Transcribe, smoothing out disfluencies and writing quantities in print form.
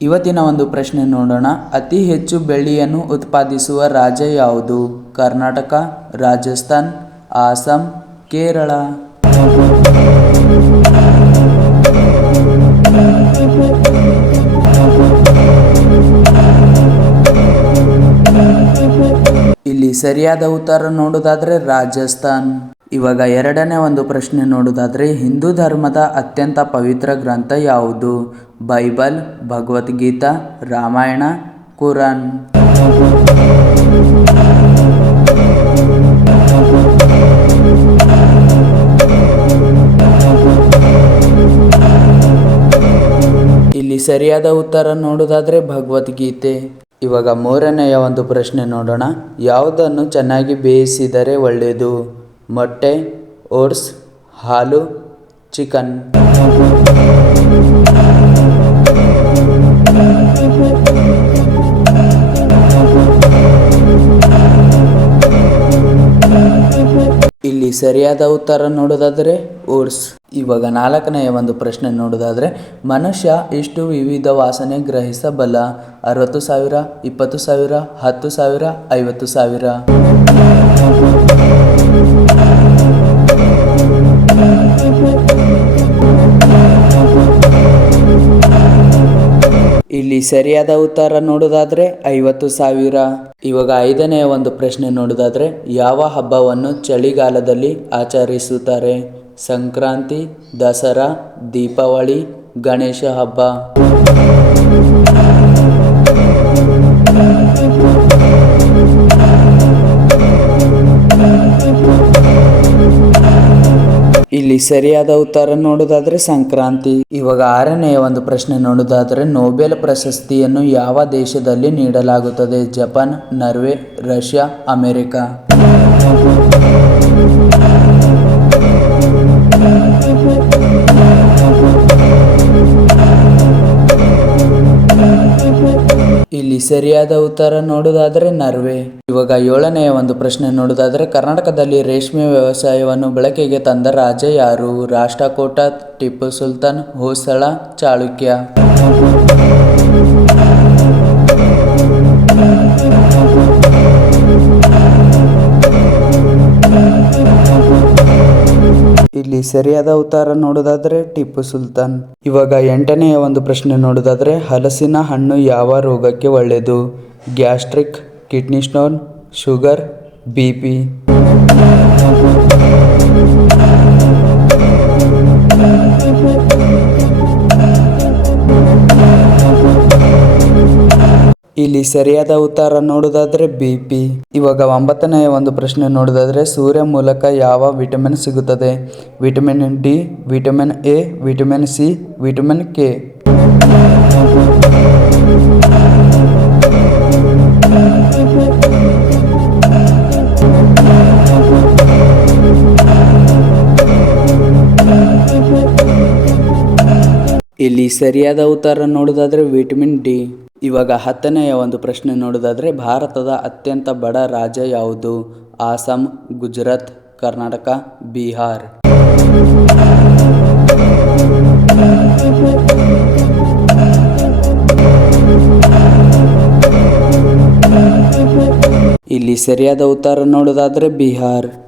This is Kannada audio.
ಇವತ್ತಿನ ಒಂದು ಪ್ರಶ್ನೆ ನೋಡೋಣ. ಅತಿ ಹೆಚ್ಚು ಬೆಳ್ಳಿಯನ್ನು ಉತ್ಪಾದಿಸುವ ರಾಜ್ಯ ಯಾವುದು? ಕರ್ನಾಟಕ, ರಾಜಸ್ಥಾನ್, ಅಸ್ಸಾಂ, ಕೇರಳ. ಇಲ್ಲಿ ಸರಿಯಾದ ಉತ್ತರ ನೋಡೋದಾದ್ರೆ ರಾಜಸ್ಥಾನ್. ಇವಾಗ ಎರಡನೇ ಒಂದು ಪ್ರಶ್ನೆ ನೋಡೋದಾದ್ರೆ ಹಿಂದೂ ಧರ್ಮದ ಅತ್ಯಂತ ಪವಿತ್ರ ಗ್ರಂಥ ಯಾವುದು? ಬೈಬಲ್, ಭಗವದ್ಗೀತಾ, ರಾಮಾಯಣ, ಕುರಾನ್. ಇಲ್ಲಿ ಸರಿಯಾದ ಉತ್ತರ ನೋಡೋದಾದ್ರೆ ಭಗವದ್ಗೀತೆ. ಇವಾಗ ಮೂರನೆಯ ಒಂದು ಪ್ರಶ್ನೆ ನೋಡೋಣ. ಯಾವುದನ್ನು ಚೆನ್ನಾಗಿ ಬೇಯಿಸಿದರೆ ಒಳ್ಳೆಯದು? ಮೊಟ್ಟೆ, ಓಟ್ಸ್, ಹಾಲು, ಚಿಕನ್. ಇಲ್ಲಿ ಸರಿಯಾದ ಉತ್ತರ ನೋಡೋದಾದ್ರೆ ಓಟ್ಸ್. ಇವಾಗ ನಾಲ್ಕನೆಯ ಒಂದು ಪ್ರಶ್ನೆ ನೋಡೋದಾದ್ರೆ ಮನುಷ್ಯ ಎಷ್ಟು ವಿವಿಧ ವಾಸನೆ ಗ್ರಹಿಸಬಲ್ಲ? 60,000, 20,000, 10,000, 50,000. ಇಲ್ಲಿ ಸರಿಯಾದ ಉತ್ತರ ನೋಡೋದಾದ್ರೆ 50,000. ಇವಾಗ ಐದನೆಯ ಒಂದು ಪ್ರಶ್ನೆ ನೋಡೋದಾದ್ರೆ ಯಾವ ಹಬ್ಬವನ್ನು ಚಳಿಗಾಲದಲ್ಲಿ ಆಚರಿಸುತ್ತಾರೆ? ಸಂಕ್ರಾಂತಿ, ದಸರಾ, ದೀಪಾವಳಿ, ಗಣೇಶ ಹಬ್ಬ. ಇಲ್ಲಿ ಸರಿಯಾದ ಉತ್ತರ ನೋಡೋದಾದ್ರೆ ಸಂಕ್ರಾಂತಿ. ಇವಾಗ ಆರನೆಯ ಒಂದು ಪ್ರಶ್ನೆ ನೋಡೋದಾದ್ರೆ ನೊಬೆಲ್ ಪ್ರಶಸ್ತಿಯನ್ನು ಯಾವ ದೇಶದಲ್ಲಿ ನೀಡಲಾಗುತ್ತದೆ? Japan, Norway, Russia, America. ಇಲ್ಲಿ ಸರಿಯಾದ ಉತ್ತರ ನೋಡೋದಾದ್ರೆ ನಾರ್ವೆ. ಇವಾಗ ಏಳನೆಯ ಒಂದು ಪ್ರಶ್ನೆ ನೋಡೋದಾದ್ರೆ ಕರ್ನಾಟಕದಲ್ಲಿ ರೇಷ್ಮೆ ವ್ಯವಸಾಯವನ್ನು ಬಳಕೆಗೆ ತಂದ ರಾಜ ಯಾರು? ರಾಷ್ಟ್ರಕೂಟ, ಟಿಪ್ಪು ಸುಲ್ತಾನ್, ಹೊಯ್ಸಳ, ಚಾಳುಕ್ಯ. ಇಲ್ಲಿ ಸರಿಯಾದ ಉತ್ತರ ನೋಡೋದಾದ್ರೆ ಟಿಪ್ಪು ಸುಲ್ತಾನ್. ಇವಾಗ ಎಂಟನೆಯ ಒಂದು ಪ್ರಶ್ನೆ ನೋಡೋದಾದ್ರೆ ಹಲಸಿನ ಹಣ್ಣು ಯಾವ ರೋಗಕ್ಕೆ ಒಳ್ಳೆಯದು? Gastric, kidney stone, sugar, BP. ಇಲ್ಲಿ ಸರಿಯಾದ ಉತ್ತರ ನೋಡೋದಾದ್ರೆ BP. ಇವಾಗ ಒಂಬತ್ತನೆಯ ಒಂದು ಪ್ರಶ್ನೆ ನೋಡೋದಾದ್ರೆ ಸೂರ್ಯ ಮೂಲಕ ಯಾವ ವಿಟಮಿನ್ ಸಿಗುತ್ತದೆ? Vitamin D, vitamin A, vitamin C, vitamin K. ಇಲ್ಲಿ ಸರಿಯಾದ ಉತ್ತರ ನೋಡೋದಾದ್ರೆ ವಿಟಮಿನ್ D. ಇವಾಗ ಹತ್ತನೆಯ ಒಂದು ಪ್ರಶ್ನೆ ನೋಡೋದಾದ್ರೆ ಭಾರತದ ಅತ್ಯಂತ ಬಡ ರಾಜ್ಯ ಯಾವುದು? ಅಸ್ಸಾಂ, ಗುಜರಾತ್, ಕರ್ನಾಟಕ, ಬಿಹಾರ್. ಇಲ್ಲಿ ಸರಿಯಾದ ಉತ್ತರ ನೋಡೋದಾದ್ರೆ ಬಿಹಾರ್.